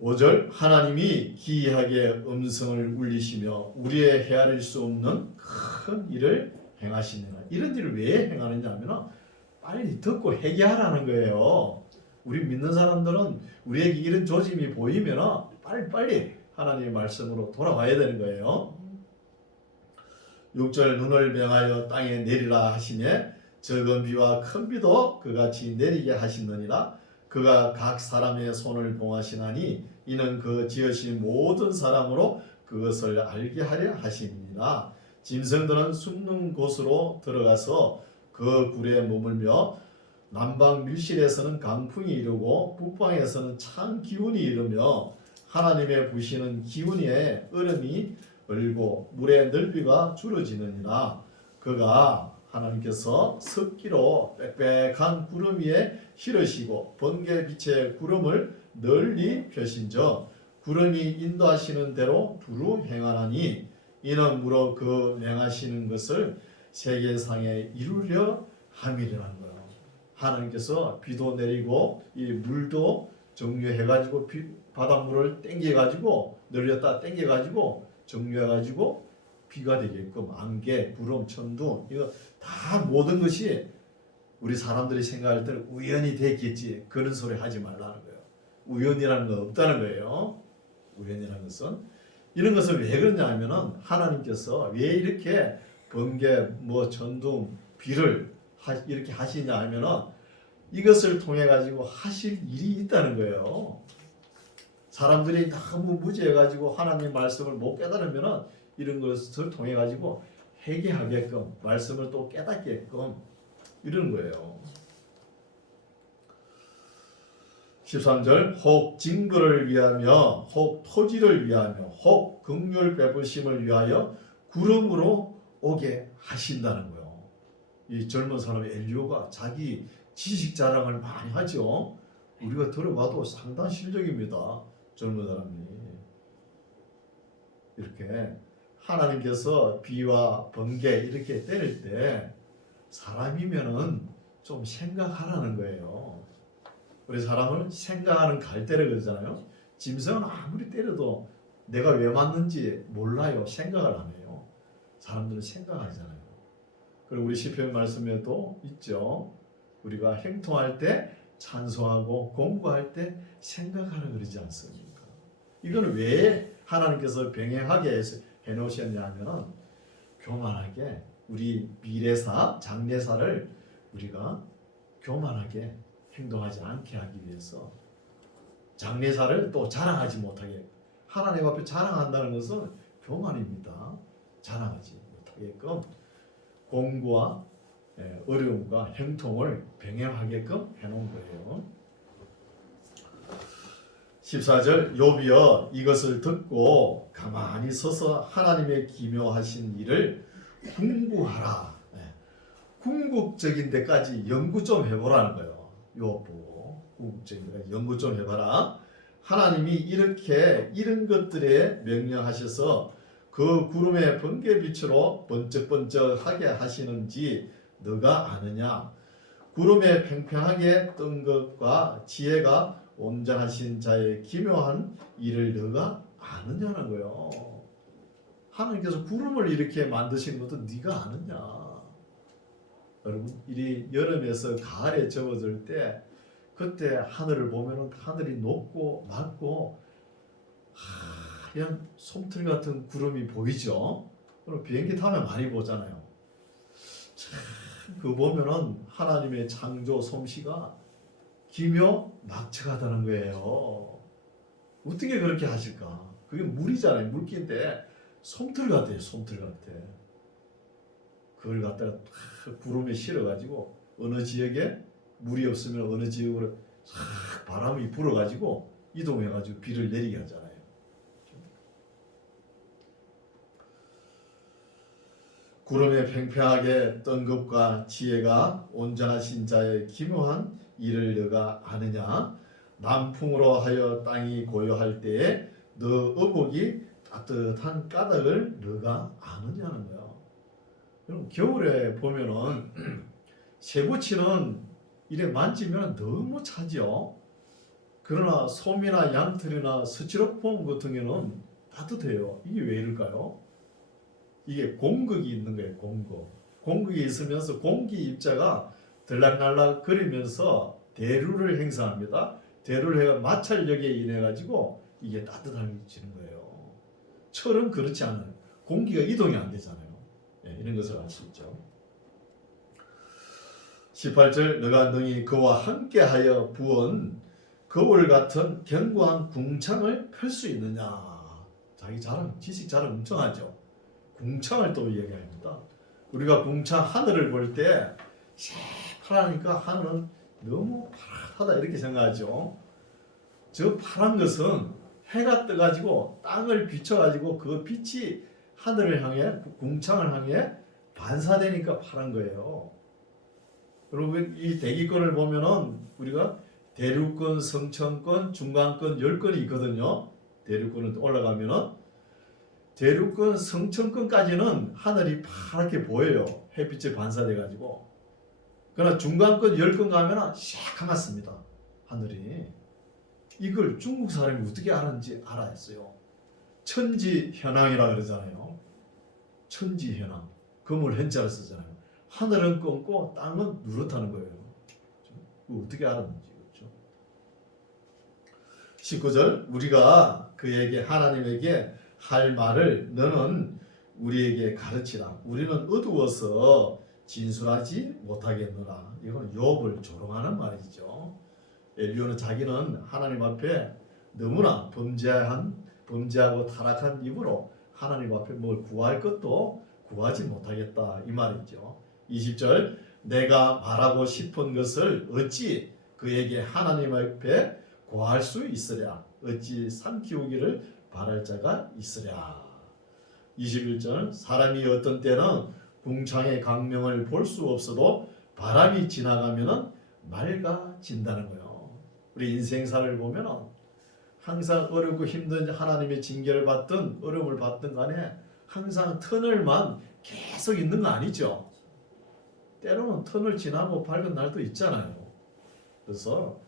5절 하나님이 기이하게 음성을 울리시며 우리의 헤아릴 수 없는 큰 일을 행하시느라. 이런 일을 왜 행하느냐 하면 빨리 듣고 회개하라는 거예요. 우리 믿는 사람들은 우리에게 이런 조짐이 보이면 빨리 하나님의 말씀으로 돌아와야 되는 거예요. 6절 눈을 명하여 땅에 내리라 하시매 적은 비와 큰 비도 그같이 내리게 하시느니라. 그가 각 사람의 손을 봉하시나니 이는 그 지으신 모든 사람으로 그것을 알게 하려 하심이니라. 짐승들은 숨는 곳으로 들어가서 그 굴에 머물며 남방 밀실에서는 강풍이 이르고 북방에서는 찬 기운이 이르며 하나님의 부시는 기운에 얼음이 얼고 물의 넓이가 줄어지느니라. 그가 하나님께서 습기로 빽빽한 구름 위에 실으시고 번개 빛의 구름을 널리 펴신저 구름이 인도하시는 대로 두루 행하나니 이는 무릇 그 명하시는 것을 세계상에 이루려 함이라는 거예요. 하나님께서 비도 내리고 이 물도 정류해가지고 바닷물을 땡겨가지고 늘렸다 땡겨가지고 정류해가지고 비가 되게끔 안개, 구름, 천둥 이거 다 모든 것이 우리 사람들이 생각할 때는 우연이 됐겠지 그런 소리 하지 말라는 거예요. 우연이라는 건 없다는 거예요. 우연이라는 것은 이런 것을 왜 그러냐 하면은 하나님께서 왜 이렇게 번개, 천둥, 비를 이렇게 하시냐 하면은 이것을 통해 가지고 하실 일이 있다는 거예요. 사람들이 너무 무지해 가지고 하나님의 말씀을 못 깨달으면은 이런 것을 통해 가지고 회개하게끔 말씀을 또 깨닫게끔 이러는 거예요. 13절 혹 징벌을 위하며 혹 토지를 위하며 혹 긍휼 베푸심을 위하여 구름으로 오게 하신다는 거예요. 이 젊은 사람 엘리야가 자기 지식 자랑을 많이 하죠. 우리가 들어봐도 상당 실력입니다. 젊은 사람이 이렇게 하나님께서 비와 번개 이렇게 때릴 때 사람이면은 좀 생각하라는 거예요. 우리 사람을 생각하는 갈대를 그러잖아요. 짐승은 아무리 때려도 내가 왜 맞는지 몰라요. 생각을 안 해요. 사람들은 생각하잖아요. 그리고 우리 시편 말씀에도 있죠. 우리가 행동할 때 찬송하고 공부할 때 생각하라 그러지 않습니까? 이거는 왜 하나님께서 병행하게 해놓으셨냐 하면은 교만하게 우리 미래사, 장래사를 우리가 교만하게 행동하지 않게 하기 위해서 장래사를 또 자랑하지 못하게 하나님 앞에 자랑한다는 것은 교만입니다. 자랑하지 못하게끔 공부와 어려움과 행통을 병행하게끔 해놓은 거예요. 14절 욥이여 이것을 듣고 가만히 서서 하나님의 기묘하신 일을 궁구하라. 궁극적인 데까지 연구 좀 해보라는 거예요. 욥 보고 궁극적인 데까지 연구 좀 해봐라. 하나님이 이렇게 이런 것들에 명령하셔서 그 구름의 번개빛으로 번쩍번쩍하게 하시는지 너가 아느냐? 구름에 팽팽하게 뜬 것과 지혜가 온전하신 자의 기묘한 일을 너가 아느냐는 거예요. 하나님께서 구름을 이렇게 만드신 것도 네가 아느냐? 여러분, 이 여름에서 가을에 접어들 때 그때 하늘을 보면은 하늘이 높고 맑고 하얀 솜털 같은 구름이 보이죠. 그럼 비행기 타면 많이 보잖아요. 참, 그 보면은 하나님의 창조 솜씨가 기묘 막측하다는 거예요. 어떻게 그렇게 하실까? 그게 물이잖아요. 물기인데 솜털 같아요. 솜털 같아. 그걸 갖다가 구름에 실어가지고 어느 지역에 물이 없으면 어느 지역으로 바람이 불어가지고 이동해가지고 비를 내리게 하잖아요. 구름에 팽팽하게 뜬 것과 지혜가 온전하신 자의 기묘한 일을 너가 아느냐? 남풍으로 하여 땅이 고요할 때에 너 어복이 따뜻한 까닭을 너가 아느냐는 거예요. 그럼 겨울에 보면은 쇠붙이는 이래 만지면 너무 차죠. 그러나 솜이나 양털이나 스티로폼 같은 경우는 따뜻해요. 이게 왜 이럴까요? 이게 공극이 있는 거예요. 공극이 있으면서 공기 입자가 들락날락 거리면서 대류를 행사합니다. 대류를 해가 마찰력에 인해 가지고 이게 따뜻해지는 거예요. 철은 그렇지 않아요. 공기가 이동이 안 되잖아요. 네, 이런 것을 알 수 있죠. 18절 너가 능히 그와 함께하여 부은 거울 같은 견고한 궁창을 펼 수 있느냐. 자기 자랑, 지식 자랑 엄청 하죠. 궁창을 또 얘기합니다. 우리가 궁창 하늘을 볼 때 새파라니까 하늘은 너무 파랗다 이렇게 생각하죠. 저 파란 것은 해가 떠가지고 땅을 비춰가지고 그 빛이 하늘을 향해 궁창을 향해 반사되니까 파란 거예요. 여러분 이 대기권을 보면은 우리가 대륙권, 성천권, 중간권 10권이 있거든요. 대륙권을 올라가면은 대륙권, 성천권까지는 하늘이 파랗게 보여요. 햇빛에 반사돼 가지고. 그러나 중간권 10권 가면은 새카맣습니다. 하늘이. 이걸 중국 사람이 어떻게 알았는지 알아냈어요. 천지현황이라 그러잖아요. 천지현황. 금을 현자를 쓰잖아요. 하늘은 검고 땅은 누렇다는 거예요. 어떻게 알았는지. 그렇죠? 19절 우리가 그에게 하나님에게 할 말을 너는 우리에게 가르치라. 우리는 어두워서 진술하지 못하겠노라. 이건 욥을 조롱하는 말이죠. 엘리야는 자기는 하나님 앞에 너무나 범죄하고 타락한 입으로 하나님 앞에 뭘 구할 것도 구하지 못하겠다 이 말이죠. 20절 내가 말하고 싶은 것을 어찌 그에게 하나님 앞에 고할 수 있으랴. 어찌 삼키우기를 바랄 자가 있으랴. 21절 사람이 어떤 때는 궁창의 강명을 볼 수 없어도 바람이 지나가면 맑아진다는 거예요. 우리 인생사를 보면 항상 어렵고 힘든 하나님의 징계를 받든 어려움을 받든 간에 항상 터널만 계속 있는 거 아니죠. 때로는 터널 지나고 밝은 날도 있잖아요. 그래서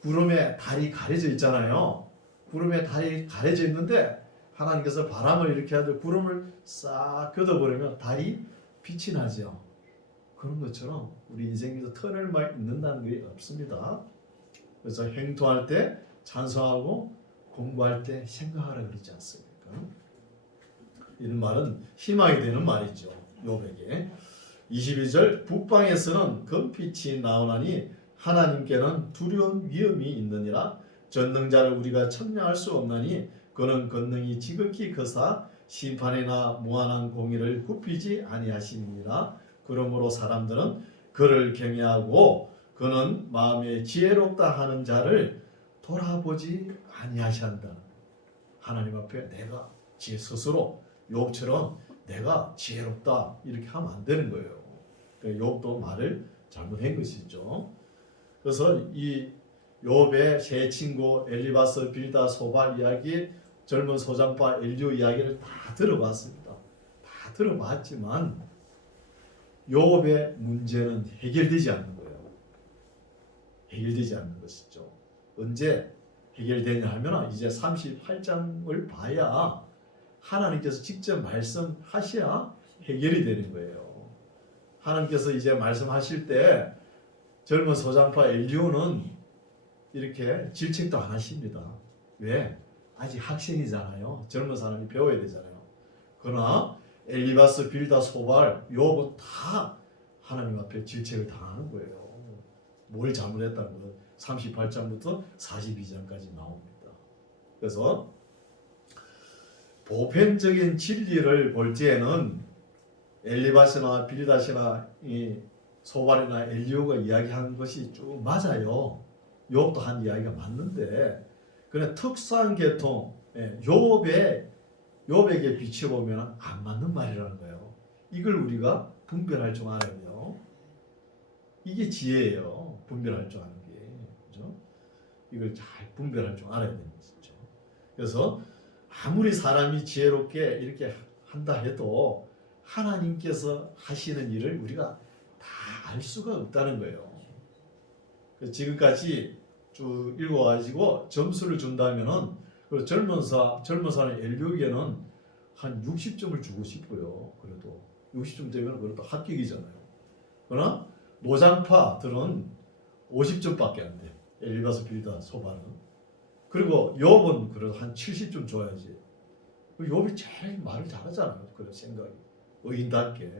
구름에 달이 가려져 있잖아요. 구름에 달이 가려져 있는데 하나님께서 바람을 이렇게 하듯 구름을 싹 걷어버리면 달이 빛이 나죠. 그런 것처럼 우리 인생에서 터널만 있는다는 게 없습니다. 그래서 행동할 때 찬송하고 공부할 때 생각하라 그러지 않습니까? 이런 말은 희망이 되는 말이죠. 욥에게. 22절 북방에서는 금빛이 나오나니 하나님께는 두려운 위험이 있느니라. 전능자를 우리가 청량할 수 없나니 그는 권능이 지극히 크사 심판이나 무한한 공의를 굽히지 아니하시니라. 그러므로 사람들은 그를 경외하고 그는 마음에 지혜롭다 하는 자를 돌아보지 아니하신다. 하나님 앞에 내가 스스로 욥처럼 내가 지혜롭다 이렇게 하면 안 되는 거예요. 욥도 말을 잘못한 것이죠. 그래서 이 욥의 세 친구 엘리바스, 빌다, 소발 이야기, 젊은 소장파 엘리오 이야기를 다 들어봤습니다. 다 들어봤지만 욥의 문제는 해결되지 않는 거예요. 해결되지 않는 것이죠. 언제 해결되냐 하면 이제 38장을 봐야 하나님께서 직접 말씀하셔야 해결이 되는 거예요. 하나님께서 이제 말씀하실 때 젊은 소장파 엘리오는 이렇게 질책도 안 하십니다. 왜? 아직 학생이잖아요. 젊은 사람이 배워야 되잖아요. 그러나 엘리바스, 빌다, 소발, 욥은 다 하나님 앞에 질책을 당하는 거예요. 뭘 잘못했다는 건 38장부터 42장까지 나옵니다. 그래서 보편적인 진리를 볼 때에는 엘리바스나 빌다시나 이 소발이나 엘리오가 이야기한 것이 쭉 맞아요. 욥도 한 이야기가 맞는데 그냥 특수한 계통 욥에게 비춰보면 안 맞는 말이라는 거예요. 이걸 우리가 분별할 줄 알아야 돼요. 이게 지혜예요. 분별할 줄 아는 게. 이걸 잘 분별할 줄 알아야 되는 것이죠. 그래서 아무리 사람이 지혜롭게 이렇게 한다 해도 하나님께서 하시는 일을 우리가 다 알 수가 없다는 거예요. 지금까지 쭉 읽어가지고 점수를 준다면은 그 젊은 사람 엘리오에게는 한 60점을 주고 싶어요. 그래도 60점 되면 그래도 합격이잖아요. 그러나 노장파들은 50점밖에 안 돼. 엘리바스 빌다 소바는. 그리고 욥은 그래도 한 70점 줘야지. 욥이 제일 말을 잘하잖아요. 그런 생각이 의인답게.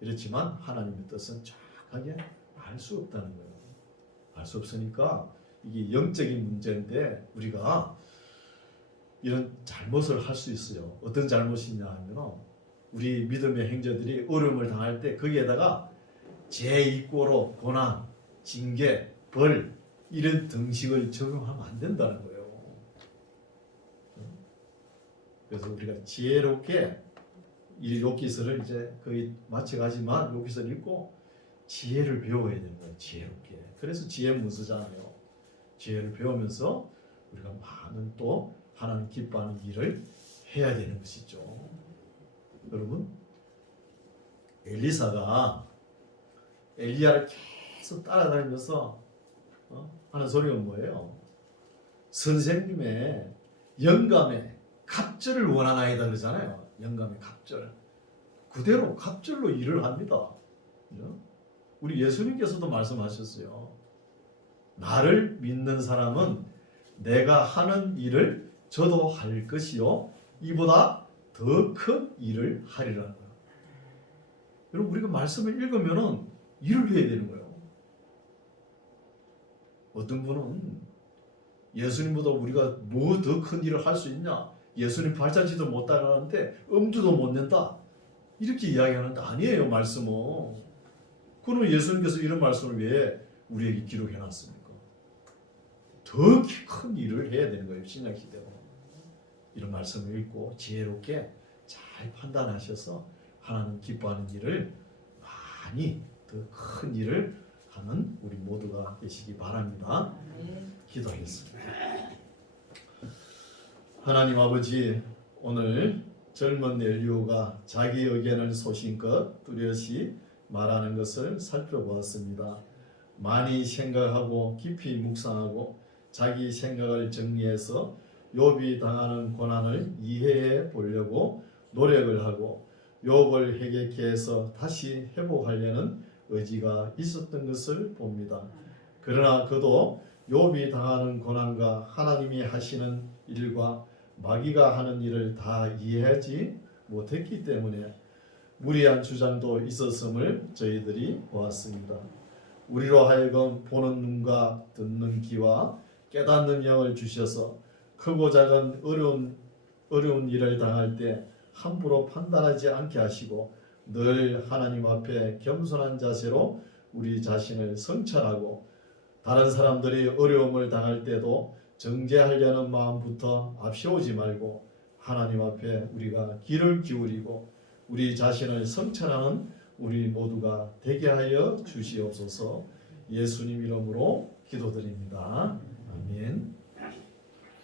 이렇지만 하나님의 뜻은 정확하게 알 수 없다는 거예요. 알 수 없으니까 이게 영적인 문제인데 우리가 이런 잘못을 할 수 있어요. 어떤 잘못이냐 하면 우리 믿음의 형제들이 어려움을 당할 때 거기에다가 제2고로 고난, 징계, 벌 이런 등식을 적용하면 안 된다는 거예요. 그래서 우리가 지혜롭게 이 욥기서를 이제 거의 마쳐가지만 욥기서를 읽고 지혜를 배워야 되는 거예요. 지혜롭게. 그래서 지혜 문서잖아요. 지혜를 배우면서 우리가 많은 또 하나님 기뻐하는 일을 해야 되는 것이죠. 여러분, 엘리사가 엘리야를 계속 따라다니면서 하는 소리가 뭐예요? 선생님의 영감의 갑절을 원하나이다 그러잖아요. 영감의 갑절. 그대로 갑절로 일을 합니다. 우리 예수님께서도 말씀하셨어요. 나를 믿는 사람은 내가 하는 일을 저도 할 것이요 이보다 더 큰 일을 하리라는 거예요. 여러분 우리가 말씀을 읽으면은 일을 해야 되는 거예요. 어떤 분은 예수님보다 우리가 뭐 더 큰 일을 할 수 있냐? 예수님 발자취도 못 따라가는데 엄두도 못 낸다. 이렇게 이야기하는데 아니에요. 말씀은. 그럼 예수님께서 이런 말씀을 왜 우리에게 기록해 놨습니까? 더 큰 일을 해야 되는 거예요. 신약시대로. 이런 말씀을 읽고 지혜롭게 잘 판단하셔서 하나님 기뻐하는 일을 많이 더 큰 일을 하는 우리 모두가 되시기 바랍니다. 기도하겠습니다. 하나님 아버지, 오늘 젊은 엘리오가 자기 의견을 소신껏 뚜렷이 말하는 것을 살펴보았습니다. 많이 생각하고 깊이 묵상하고 자기 생각을 정리해서 욥이 당하는 고난을 이해해 보려고 노력을 하고 욥을 회개케 해서 다시 회복하려는 의지가 있었던 것을 봅니다. 그러나 그도 욥이 당하는 고난과 하나님이 하시는 일과 마귀가 하는 일을 다 이해하지 못했기 때문에 무리한 주장도 있었음을 저희들이 보았습니다. 우리로 하여금 보는 눈과 듣는 귀와 깨닫는 영을 주셔서 크고 작은 어려운 일을 당할 때 함부로 판단하지 않게 하시고 늘 하나님 앞에 겸손한 자세로 우리 자신을 성찰하고 다른 사람들이 어려움을 당할 때도 정죄하려는 마음부터 앞세우지 말고 하나님 앞에 우리가 귀를 기울이고 우리 자신을 성찰하는 우리 모두가 되게 하여 주시옵소서. 예수님 이름으로 기도드립니다. 아멘.